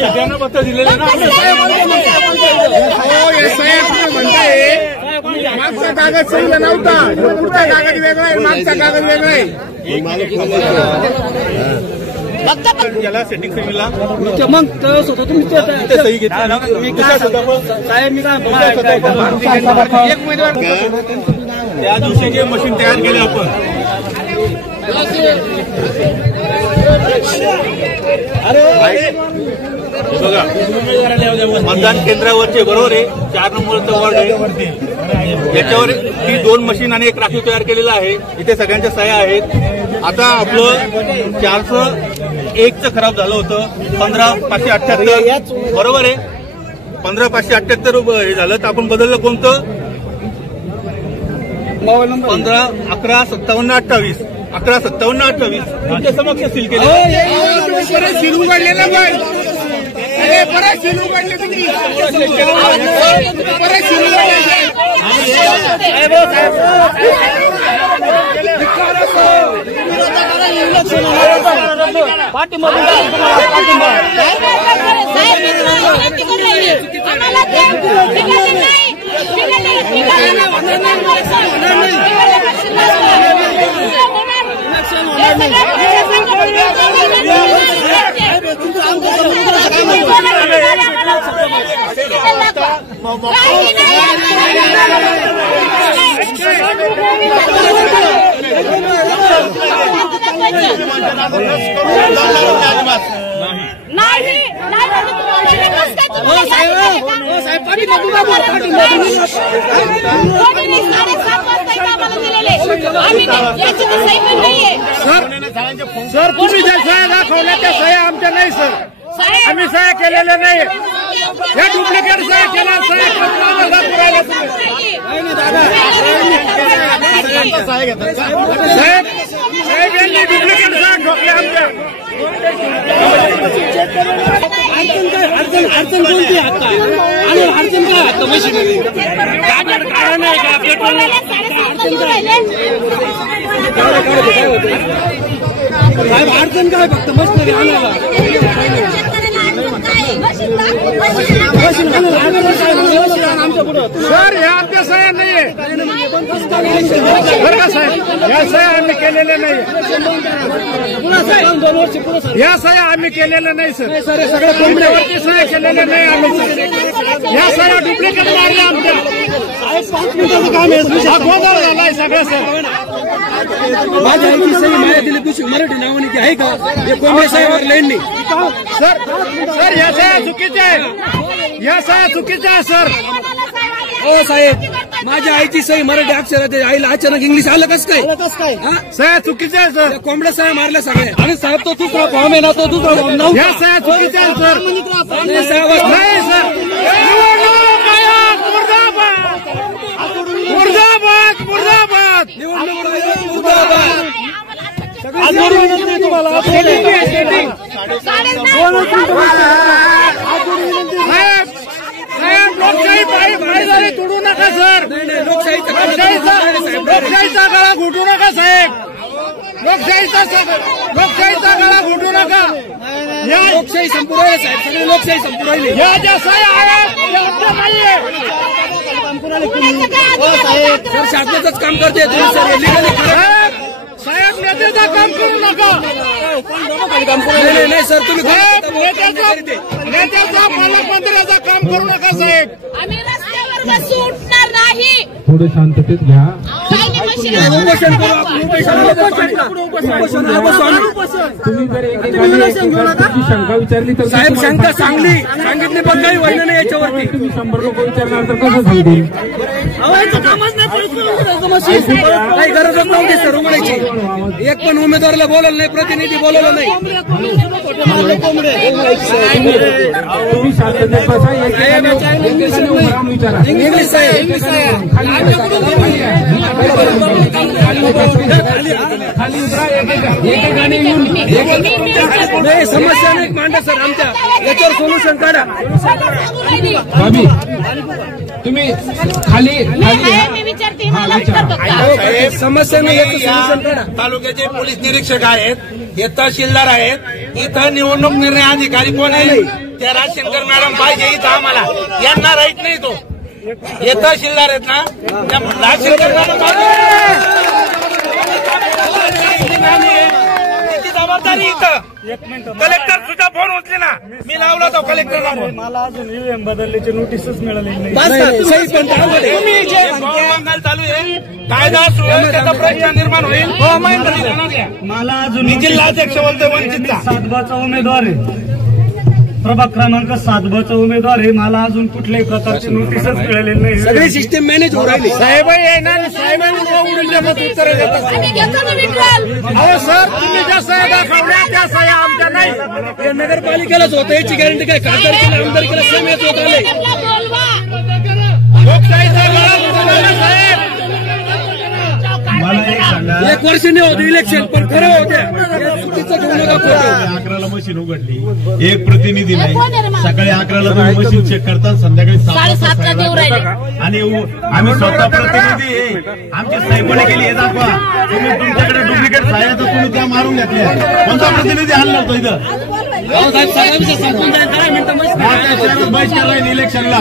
सगळ्यांना पत्र दिलेलं ना म्हणताय मागचा कागद सही नव्हता, पुढचा कागद वेगळा आहे, मागचा कागद वेगळा आहे. याला सेटिंग सेमीला मग स्वतः तुम्ही सही घेतली साहेब. मी काय एक उमेदवार त्या दिवशी जे मशीन तयार केले आपण बघा मतदान केंद्रावरचे बरोबर आहे 4 नंबरचा वॉर्ड आहे याच्यावर ही 2 मशीन आणि एक राखीव तयार केलेला आहे. इथे सगळ्यांच्या सह्या आहेत. आता आपलं 401चं खराब झालं होतं 15,578 बरोबर आहे. 15,578 हे झालं तर आपण बदललं कोणतं 15/11/57/28 11/57/28 तुमच्या समक्ष सील केलं. सील उघडले ना पण परत सील उघडले तुम्ही परत सील सर तुम्ही ज्या सह्या दाखवल्या त्या सह्या आमच्या नाही सर. आम्ही सह्या केलेल्या नाही. या डुप्लिकेट सह्या केल्या सह्या साहेब यांनी डुप्लिकेट सह्या ठोकल्या आमच्या. अडचण कोणती आता आणि अडचण काय आता मशीनरी कारण आहे का पेट्रोल साहेब अडचण काय फक्त मशीनरी आणायला सर हे आमच्या सह्या नाहीये बरं का साहेब. या सह्या आम्ही केलेल्या नाही. या सह्या आम्ही केलेल्या नाही सर. सगळ्या कोंबड्यावरती सह्या केलेल्या नाही आम्ही. या सह्या डुप्लिकेट मारल्या आमच्या. 5 मिनिटाचं काम आहे. गोंधळ झालाय सगळं सर. माझ्या आईची सही माझ्या दिली पुशी मराठी नावाने आहे का हे कोंबड्या सह्यावर लेंडी सर. सर या सह्या चुकीच्या आहे. या सह्या चुकीच्या आहे सर. हो साहेब माझ्या आईची सही मराठी अक्षरात आईला अचानक इंग्लिश आलं कसं काय सह्या चुकीच्या आहे सर. कोंबड्या सह्या मारल्या सगळ्या आणि साहेब तो दुसरा फॉर्म आहे ना तो दुसरा फॉर्म नव्हता. या सह्या चुकीच्या आहे सर. नाही सर मुर्दाबाद मुर्दाबाद तुम्हाला लोकशाही पायदारी तोडू नका सर. लोकशाहीचा गळा घुटू नका साहेब. लोकशाहीचा गळा घुटू नका. या लोकशाही संपूर्ण साहेब सगळे लोकशाही संपूर्ण या ज्या सह्या आहेत सर शासनाचंच काम करते साहेब. नेत्याचं काम करू नका. नाही सर तुम्ही नेत्याचा पालकमंत्र्याचं काम करू नका साहेब. आम्ही रस्त्यावर बसू उठणार नाही. थोडं शांततेत घ्या. तुम्ही जर शंका विचारली तर साहेब शंका सांगली सांगितली पण काही व्हायला नाही याच्यावरती. तुम्ही 100 लोक विचारणार तर कसं सांगतील. काही गरजच नव्हती सर उघडायची. एक पण उमेदवाराला बोलवलं नाही प्रतिनिधी बोलवलं नाही. तुम्ही शांततेत बसा. इंग्लिश साहेब नाही समस्या नाही मांडा सर आमच्या याच्यावर सोल्युशन काढा. तुम्ही खाली समस्या नाही. तालुक्याचे पोलीस निरीक्षक आहेत, हे तहसीलदार आहेत, इथं निवडणूक निर्णय अधिकारी कोण आहे? त्या राजशंकर मॅडम पाहिजे इथं आम्हाला. यांना राईट नाही तो. हे तहसीलदार आहेत ना, त्या राजशंकर मॅडम पाहिजे. जबाबदारी इथं. कलेक्टर सुद्धा फोन उचले ना, मी लावला तो कलेक्टरला फोन. मला अजून ईव्हीएम बदलण्याची नोटीसच मिळाली नाही. चालू आहे, कायदा सुव्यवस्थेचा प्रश्न निर्माण होईल. मला अजून मी जिल्हाध्यक्ष बोलतोय वंचितचा. 7 उमेदवार आहे, प्रभाग क्रमांक 7 उमेदवार आहे. मला अजून कुठल्याही प्रकारची नोटीसच मिळालेली नाही. सगळी सिस्टीम मॅनेज होऊ राहिली. साहेबही येणार, साहेबांनी उडून देतात उत्तर देतात. अहो सर, तुम्ही ज्या सह्या दाखवल्या त्या सह्या आमच्या नाही. नगरपालिकेलाच होतं, याची गॅरंटी काय? खासदार केलं, आमदार केलं, सेम येत होत आले. लोकशाहीचा लढा उचलला साहेब. मला एक सांगा, 1 वर्ष नाही होतं इलेक्शन, पण खरं होत्या. 11ला मशीन उघडली, एक प्रतिनिधी नाही. सकाळी 11ला तुम्ही मशीन चेक करता, संध्याकाळी 7:00 आणि आम्ही स्वतः प्रतिनिधी आहे. आमची सही कोणी केली हे दाखवा. तुम्ही तुमच्याकडे डुप्लिकेट सह्या तर तुम्ही त्या मारून घेतल्या. कोणता प्रतिनिधी आणला होता इथं? बहिष्कार राहील इलेक्शनला.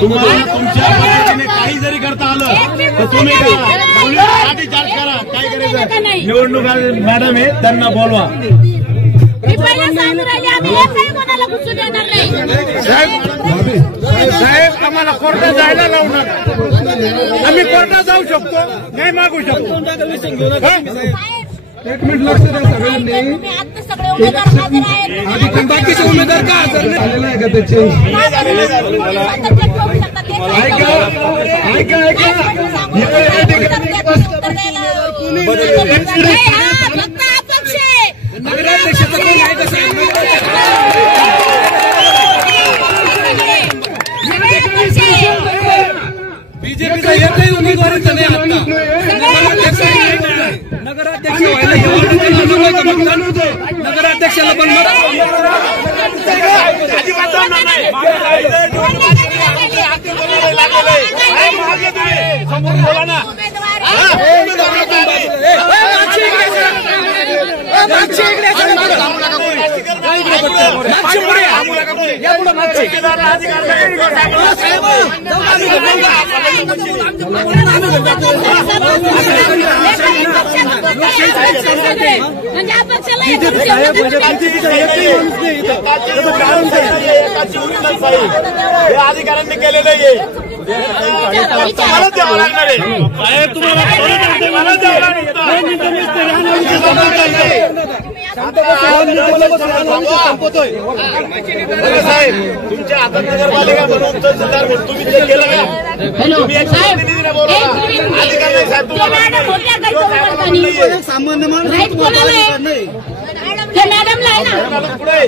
तुम्हाला तुमच्या पद्धतीने काही जरी करता आलं तर तुम्ही चार्ज करा. काय करायचं? निवडणूक मॅडम आहे, त्यांना बोलवा. साहेब आम्हाला कोर्टात जायला लावू नका. आम्ही कोर्टात जाऊ शकतो, नाही मागू शकतो. एक मिनिट लक्ष द्या सगळ्यांनी. बाकीचे उमेदवार का हजर नाही झालेला आहे का त्याचे? ऐका नगराध्यक्षाचं कोण आहे का साहेब? बीजेपीचा एकही उमेदवारांचा नाही. आता नगराध्यक्ष व्हायला नगराध्यक्षाला पण अधिकाऱ्यांनी केलेलं आहे. मला द्यावं लागणार आहे. साहेब तुमच्या हातात नगरपालिका म्हणून तहसीलदार म्हणून तुम्ही ते केलं का? तुम्ही एक प्रतिनिधीने बोलवा. अधिकारी नाही साहेब तुम्हाला. मॅडमला आहे ना पुढे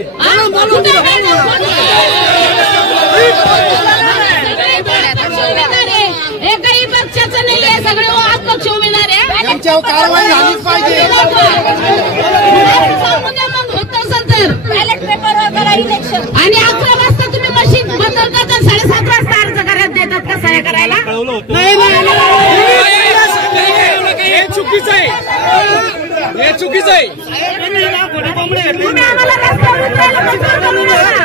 एकही पक्षाचं नाही आहे, सगळे अपक्ष उमेदवार आहे. त्यांच्यावर कारवाई झालीच पाहिजे. बॅलेट पेपरवर करा इलेक्शन. आणि 11 वाजता तुम्ही मशीन बदलतात तर 7:30 वाजता अर्ज करायला देतात का सह्या करायला? नाही हे चुकीचं आहे. हे चुकीचं आहे. तुम्ही आम्हाला रस्त्यावर उतरायला मजबूर करू नका.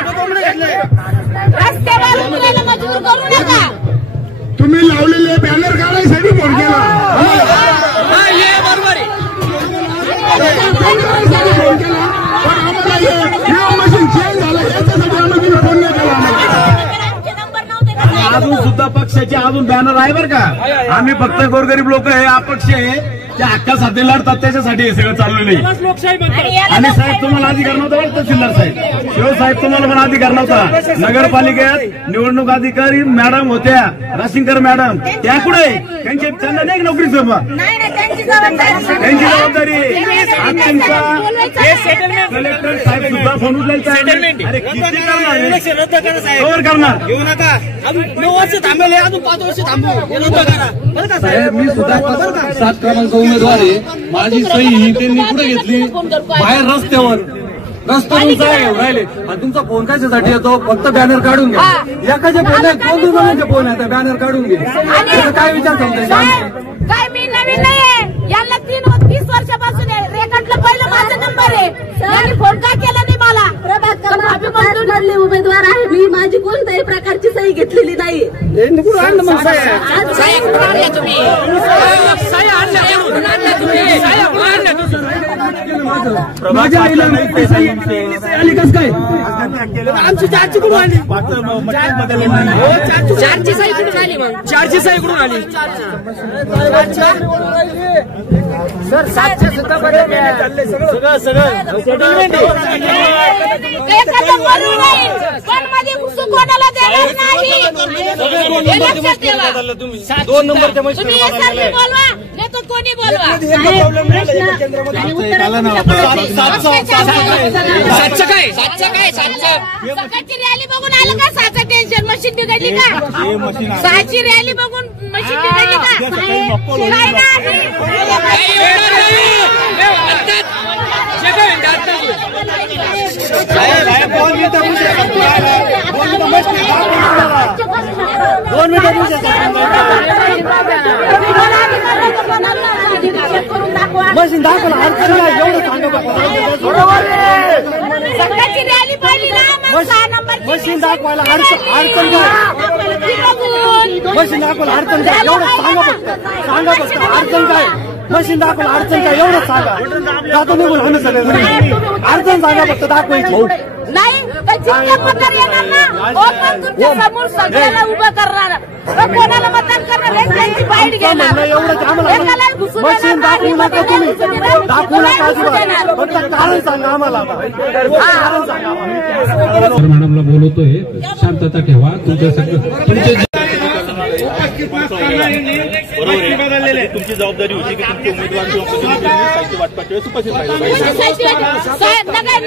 रस्त्यावर उतरायला मजबूर करू नका. तुम्ही लावलेले बॅनर काढायसाठी फोन केला. बरोबर आहे. मशीन चेंज झालं याच्यासाठी आम्ही फोन नाही केला. अजून सुद्धा पक्षाचे अजून बॅनर आहे बरं का. आम्ही फक्त गोरगरीब लोक आहे, अपक्ष आहे, त्या हक्कासाठी लढतात, त्याच्यासाठी हे सगळं चाललेलं आहे. आणि साहेब तुम्हाला अधिकार नव्हता बरं तहसीलदार साहेब. शिव साहेब तुम्हाला पण अधिकार नव्हता. नगरपालिकेत निवडणूक अधिकारी मॅडम होत्या, राशिंकर मॅडम, त्या कुठे? त्यांना नाही नोकरी सभा, त्यांची जबाबदारी. आज तुमचा कलेक्टर साहेब सुद्धा फोन उचलायचा. अरे किती करणार? घेऊ नका. अजून 9 वर्ष थांबले, अजून 5 वर्ष थांबू. साहेब मी सुद्धा 7 क्रमांक उमेदवार आहे. माझी सही त्यांनी कुठे घेतली? बाहेर रस्त्यावर सह्या घेऊन राहिले. आणि तुमचा फोन कशासाठी येतो? फक्त बॅनर काढून घ्या. एकाचे फोन आहे, 2 जणांचे फोन आहे, बॅनर काढून घे. काय विचार समजायचा? नवीन नाहीये, यांना 30 वर्षापासून आहे. रेकॉर्डला पहिलं माझा नंबर आहे. त्यांनी फोन का केला नाही मला? मधले उमेदवार आहे मी, माझी कोणत्याही प्रकारची सही घेतलेली नाही. माझ्या आईला आली कस काय? आमची चारची कुठून आली? चारची सही कुठून आली? मग चारची सही कुठून आली? सर 700 सुद्धा कोणाला देणार नाही. 2 नंबरच्या तुम्ही बोलवा नाही तर कोणी बोलवा. सकाळची रॅली बघून आलं का? 6चं टेन्शन मशीन बिघडली का? 6ची रॅली बघून मशीन बिघडली का? मशीन दाखवलं अडचण नाही एवढं सांगा. सकाळची रॅली पाहिली ना? 6 नंबर मशीन दाखवायला अडचण काय? मशीन दाखवायला अडचण काय एवढं सांगा फक्त. सांगा फक्त अडचण काय? मशीन दाखवायला अडचण काय एवढं सांगा. जातो निघून होणं सगळं अडचण सांगा फक्त दाखवायची. नाही पत्तर येणार ना. ओपन तुमच्या समोर सगळ्याला उभं करणार. कोणाला मतदान करणार हे त्यांची बाईट घेणार. मशीन दाखवू नका तुम्ही. दाखवू नका फक्त कारण सांगा आम्हाला. मॅडमला बोलवतोय, शांतता ठेवा. तुमच्या सगळं तुमची जबाबदारी होती की तुमचे उमेदवार साहित्य वाटपाच्या उपस्थित राहिले.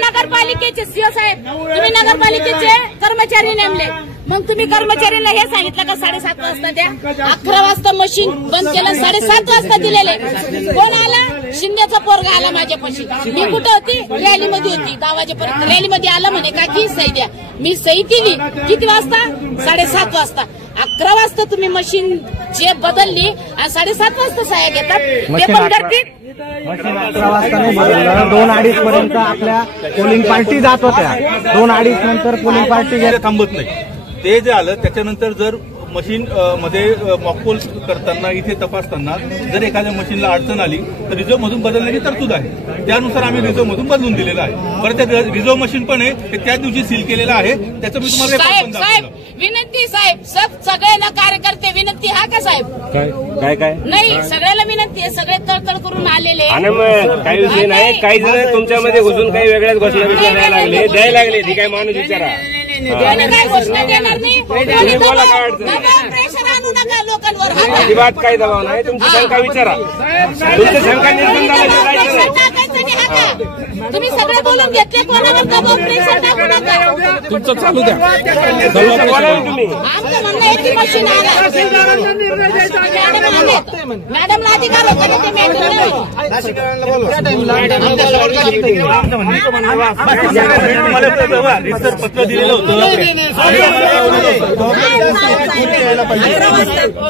नगरपालिकेचे सीओ साहेब, तुम्ही नगरपालिकेचे कर्मचारी नेमले, मग तुम्ही कर्मचाऱ्यांना हे सांगितलं का 7:30 वाजता द्या? 11 वाजता मशीन बंद केलं, 7:30 वाजता दिलेले. कोण आला? शिंदेचा पोरगा आला माझ्यापाशी. मी कुठं होती? रॅलीमध्ये होती. 10 वाजेपर्यंत रॅलीमध्ये आला म्हणे का की सही द्या. मी सही केली. किती वाजता? 7:30 वाजता. 11 वाजता तुम्ही मशीन जे बदलली आणि 7:30 वाजता सह्या घेतात. ते पण करतील. मशीन 11 वाजता नाही बदललं. 2-2:30 पर्यंत आपल्या पोलिंग पार्टी जात होत्या. 2-2:30 नंतर पोलिंग पार्टी थांबत नाही. ते जे आलं त्याच्यानंतर जर मशीन मध्ये मॉकपोल करताना इथे तपासताना जर एखाद्या मशीनला अडचण आली तर रिझर्व्ह मधून बदलण्याची तरतूद आहे. त्यानुसार आम्ही रिझर्व्ह मधून बदलून दिलेलं आहे. बरं, त्या रिझर्व्ह मशीन पण आहे ते त्याच दिवशी सील केलेलं आहे. त्याचं मी तुम्हाला साहेब विनंती साहेब, सगळ्यांना कार्यकर्ते विनंती हा का साहेब? काय नाही, सगळ्याला विनंती आहे. सगळे तळतळ करून आलेले. काही विषय नाही. काही जण तुमच्यामध्ये घुसून काही वेगळ्याच घोषणा द्यायला लागले. ती काय माणूस विचारा. काय घोषणा देणार नाही. प्रेशर आणू नका लोकांवर. अजिबात काही दबाव नाही. तुमची शंका विचारा. तुमची शंका तुम्ही सगळे बोलून घेतले. कोणावर दबाव प्रेशर टाकू नका. तुमचं चालू द्या. तुम्ही आमचं म्हणणं आहे की मशीन आला. मॅडमला अधिकार होता ना ते पत्र दिलेलं होतं.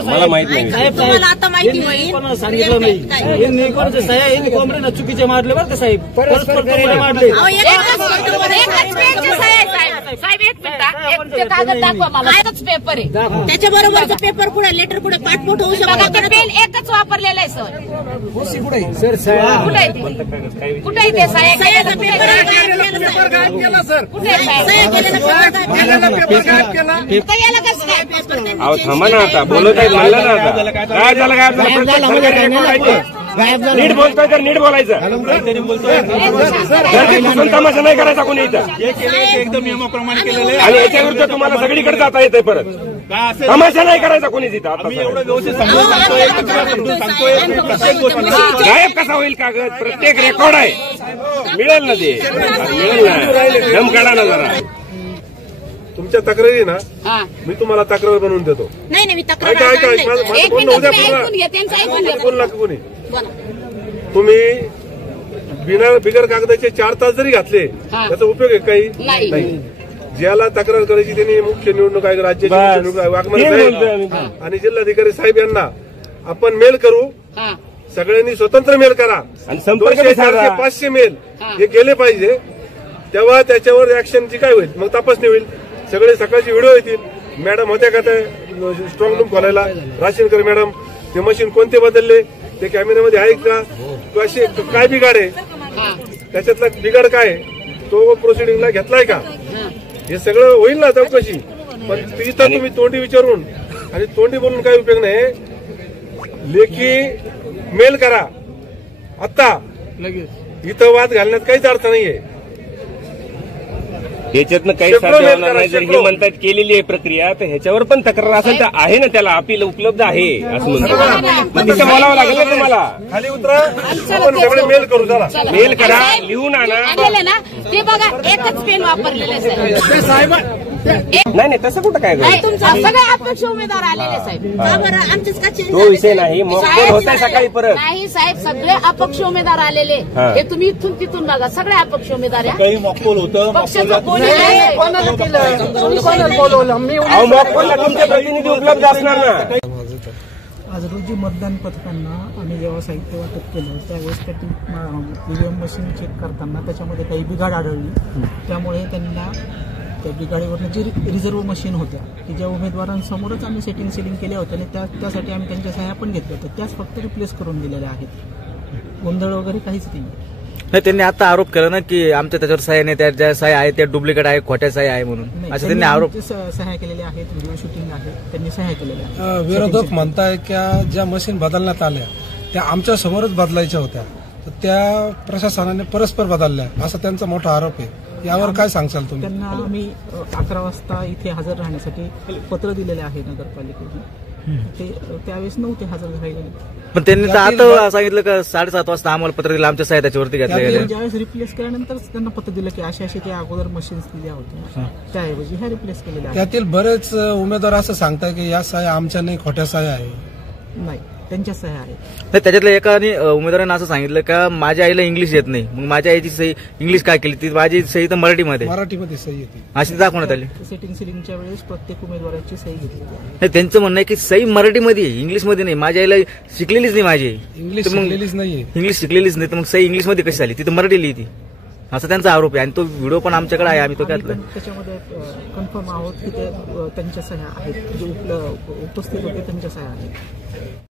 मला माहित नाही. तुम्हाला आता माहिती होईल. सांगितलं नाही. साहेब चुकीचे मारले बरं का साहेब. परस्पर मारले. साहेब एक मिनिट, ते कागद दाखवा मला. एकच पेपर आहे. त्याच्याबरोबरचा पेपर कुठे लेटर कुठे पाठपोट होऊ शकतो. पेन एकच वापरलेला आहे सर. कुठे आहे ते? कुठे आहे ते साहेब? पेपर गायब केला सर. कुठे आहे साहेब? पेपर गायब केला. याला कसं काय? अहो थांबा ना आता. बोलत आहे झालं ना आता. काय झालं नीट बोलतोय तर नीट बोलायचं. तमाशा नाही करायचा कोणी इथं. एकदम नियमाप्रमाणे केलेलं आहे. आणि याच्या विरुद्ध तुम्हाला सगळीकडे जाता येते. परत तमाशा नाही करायचा कोणी तिथं. आता एवढं व्यवस्थित समजून सांगतोय प्रत्येक गोष्ट गायब कसा होईल कागद? प्रत्येक रेकॉर्ड आहे. मिळेल ना ते. मिळेल ना. दम काढा ना जरा. तुमच्या तक्रारी ना मी तुम्हाला तक्रार बनवून देतो. नाही मी तक्रार कोणी तुम्ही बिगर कागदाचे 4 तास जरी घातले त्याचा उपयोग आहे काही नाही. ज्याला तक्रार करायची त्यांनी मुख्य निवडणूक आयोग, राज्याचे निवडणूक आयोग आणि जिल्हाधिकारी साहेब यांना आपण मेल करू. सगळ्यांनी स्वतंत्र मेल करा आणि 200, 400, 500 मेल हे केले पाहिजे. तेव्हा त्याच्यावर ऍक्शनची काय होईल, मग तपासणी होईल. सगळे सकाळचे व्हिडिओ येतील. मॅडम होत्या का ते स्ट्रॉंग रूम खोलायला, राशीनकर मॅडम ते मशीन कोणते बदलले, ते कॅमेऱ्यामध्ये आहे का, असे काय बिघाड आहे, त्याच्यातला बिघाड काय तो प्रोसिडिंगला घेतलाय का, हे सगळं होईल ना चौकशी. पण इथं तुम्ही तोंडी विचारून आणि तोंडी बोलून काही उपयोग नाही. लेखी मेल करा आता, इथं वाद घालण्यात काहीच अर्थ नाहीये. याच्यातनं काही साध्य होणार नाही. जर हे म्हणतात केलेली आहे प्रक्रिया, तर ह्याच्यावर पण तक्रार असेल तर आहे ना, त्याला अपील उपलब्ध आहे असं म्हणतात. तिथं बोलावं लागेल ना तुम्हाला. खाली उतरा, आपण सगळे मेल करू. चला मेल करा, लिहून आणा. ते बघा एकच पेन वापरलेले साहेब. नाही तसं कुठं काय सगळे अपक्ष उमेदवार आलेले साहेब. आमचीच का तो विषय नाही. मग कोण होत सकाळी परत नाही साहेब, सगळे अपक्ष उमेदवार आलेले. हे तुम्ही इथून तिथून बघा, सगळे अपक्ष उमेदवार काही मॉकपोल होतं. पक्षाचं कोणी नाही. मॉकपोलला तुमचे प्रतिनिधी उपलब्ध असणार ना. आज रोजी मतदान पथकांना आम्ही जेव्हा साहित्य वाटप केलं त्यावेळेस ईव्हीएम मशीन चेक करताना त्याच्यामध्ये काही बिघाड आढळली. त्यामुळे त्यांना त्या बिघाडीवरनं जी रिझर्व्ह मशीन होत्या की ज्या उमेदवारांसमोरच आम्ही सिलिंग केल्या होत्या आणि त्यासाठी आम्ही त्यांच्या सह्या पण घेतल्या होत्या, त्याच फक्त रिप्लेस करून दिलेल्या आहेत. गोंधळ वगैरे काहीच नाही. त्यांनी आता आरोप केला ना की आमच्या त्याच्यावर सह्या नाही, त्या ज्या सह्या आहेत त्या डुप्लिकेट आहे, खोट्या सह्या आहे म्हणून असं त्यांनी आरोप. सह्या केलेल्या आहेत, व्हिडिओ शूटिंग आहे, त्यांनी सह्या केलेल्या आहेत. विरोधक म्हणताय की ज्या मशीन बदलण्यात आल्या त्या आमच्या समोरच बदलायच्या होत्या, तर त्या प्रशासनाने परस्पर बदलल्या असा त्यांचा मोठा आरोप आहे. यावर काय सांगशाल तुम्ही? त्यांना आम्ही 11 वाजता इथे हजर राहण्यासाठी पत्र दिलेले आहे नगरपालिकेने. ते त्यावेळेस नव्हते हजर राहिले. पण त्यांनी तर आता सांगितलं का 7:30 वाजता आम्हाला पत्र दिलं, आमच्या सह्या त्याच्यावरती घेतल्या गेल्या. ज्यावेळेस रिप्लेस केल्यानंतर त्यांना पत्र दिलं की अशा त्या अगोदर मशीन्स दिल्या होत्या, त्याऐवजी ह्या रिप्लेस केलेल्या. त्यातील बरेच उमेदवार असं सांगताय की या सह्या आमच्या नाही, खोट्या सह्या आहे. नाही, त्यांच्या सह्या आहेत. त्याच्यातल्या एकाने उमेदवारांना असं सांगितलं का माझ्या आईला इंग्लिश येत नाही, मग माझ्या आईची सही इंग्लिश काय केली, ती माझी सही तर मराठीमध्ये सही येते अशी दाखवण्यात आली. सिलिंगच्या वेळेस प्रत्येक उमेदवाराची सही घेतली. नाही, त्यांचं म्हणणं आहे की सही मराठीमध्ये आहे, इंग्लिशमध्ये नाही. माझ्या आईला शिकलेलीच नाही, माझी इंग्लिश शिकलेलीच नाही, इंग्लिश शिकलेलीच नाही, तर मग सही इंग्लिशमध्ये कशी झाली, तिथं मराठी लिहिती असा त्यांचा आरोप आहे. आणि तो व्हिडिओ पण आमच्याकडे आहे, आम्ही तो घातला. त्याच्यामध्ये कन्फर्म आहोत की ते त्यांच्या सह्या आहेत, जे उपस्थित होते त्यांच्या सह्या आहेत.